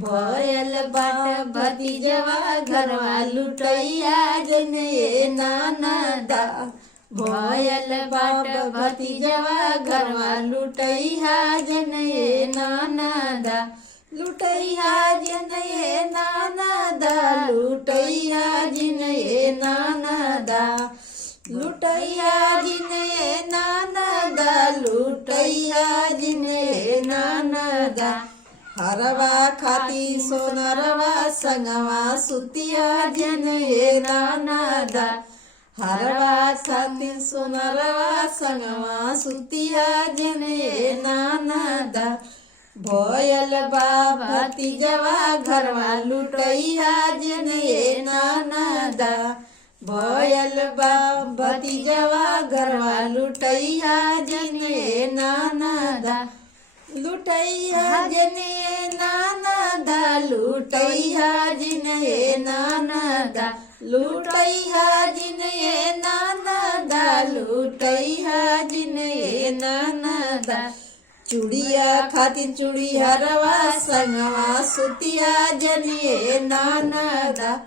भयल बाट भतीजवा घरवा लुटैया जने नानदा। भयल बाट भतीजवा घरवा लुटैया जने नानदा। लुटैया जने नानदा लुटैया जने नानदा। लुटैया जने नानदा लुटैया जने नानदा। हरवा खाती सोनरवा संगवा सुतिया जने नानदा। हरवा खाती सोनरवा संगवा सुतिया जने नानदा। भयल भतीजवा घरवा लुटैया जने नानदा। भयल भतीजवा घरवा लुटैया जने नानदा। लुटैया जने नानदा लुटैया जने नानदा। लुटैया जने नानदा लुटैया जने नानदा। चूड़िया खातिर चूड़ी हरवा संगवा सुतिया जने नानदा।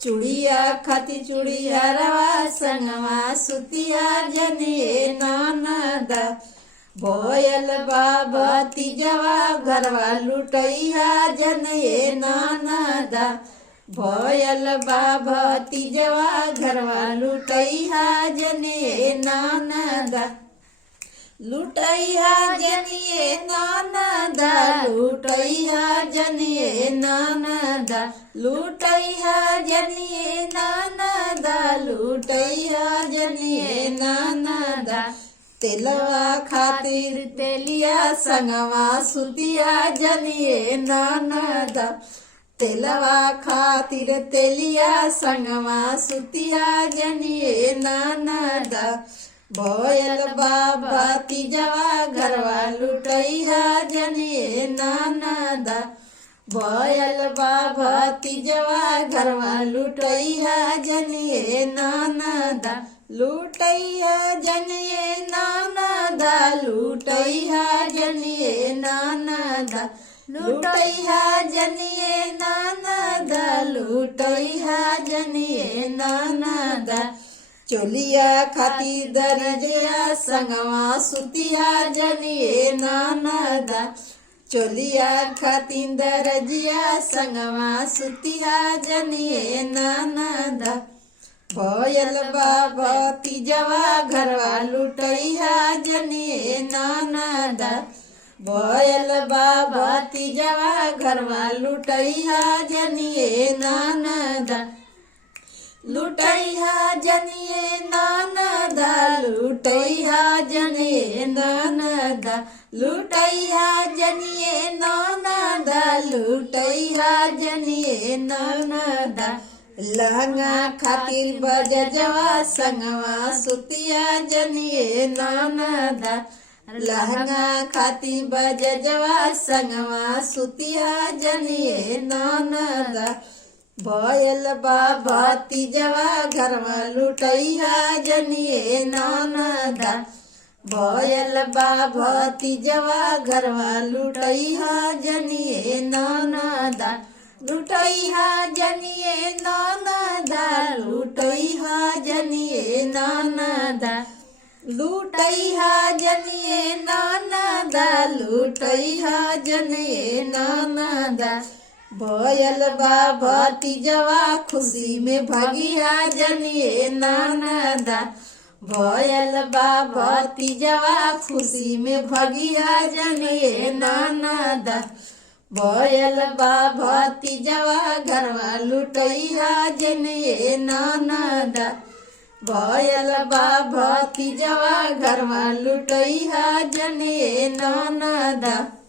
चूड़िया खातिर चूड़ी हरवा संगवा सुतिया जने नानदा। भयल भतीजवा घरवा लुटैया जने नानदा। भयल भतीजवा घरवा लुटैया जने नानदा। लुटैया जने नानदा लुटैया जने नानदा। लुटैया जने नानदा लुटैया जने नानदा। तेलवा खातिर तेलिया संगवा सुतिया जने नानदा। तेलवा खातिर तेलिया संगवा सुतिया जने नानदा। भयल भतीजवा घरवा लुटैया जने नानदा। भयल भतीजवा घरवा लुटैया जने नानदा। लुटैया जने नानदा लुटैया जने नानदा। लुटैया जने नानदा लुटैया जने नानदा। चोलिया खातिर दरजिया संगवा सुतिया जने नानदा। चोलिया खातिर दरजिया संगवा सुतिया जने नानदा। भयल भतीजवा घरवा लुटैया जने नानदा। भयल भतीजवा घरवा लुटैया जने नानदा। लुटैया जने नानदा लुटैया जने नानदा। लुटैया जने नानदा लुटैया जने नानदा। लहंगा खातिर बजजवा संगवा सुतिया जने नानदा। लहंगा खातिर बजजवा संगवा सुतिया जने नानदा। भयल भतीजवा घरवा लुटैया जने नानदा। भयल भतीजवा घरवा लुटैया जने नानदा। लुटैया जने नानदा लुटैया जने नानदा। लुटैया जने नानदा लुटैया जने नानदा। भयल भतीजवा खुशी में भगिया जने नानदा। भयल भतीजवा खुशी में भगिया जने नानदा। भयल भतीजवा घरवा लुटैया जने नानदा। भयल भतीजवा घरवा लुटैया जने नानदा।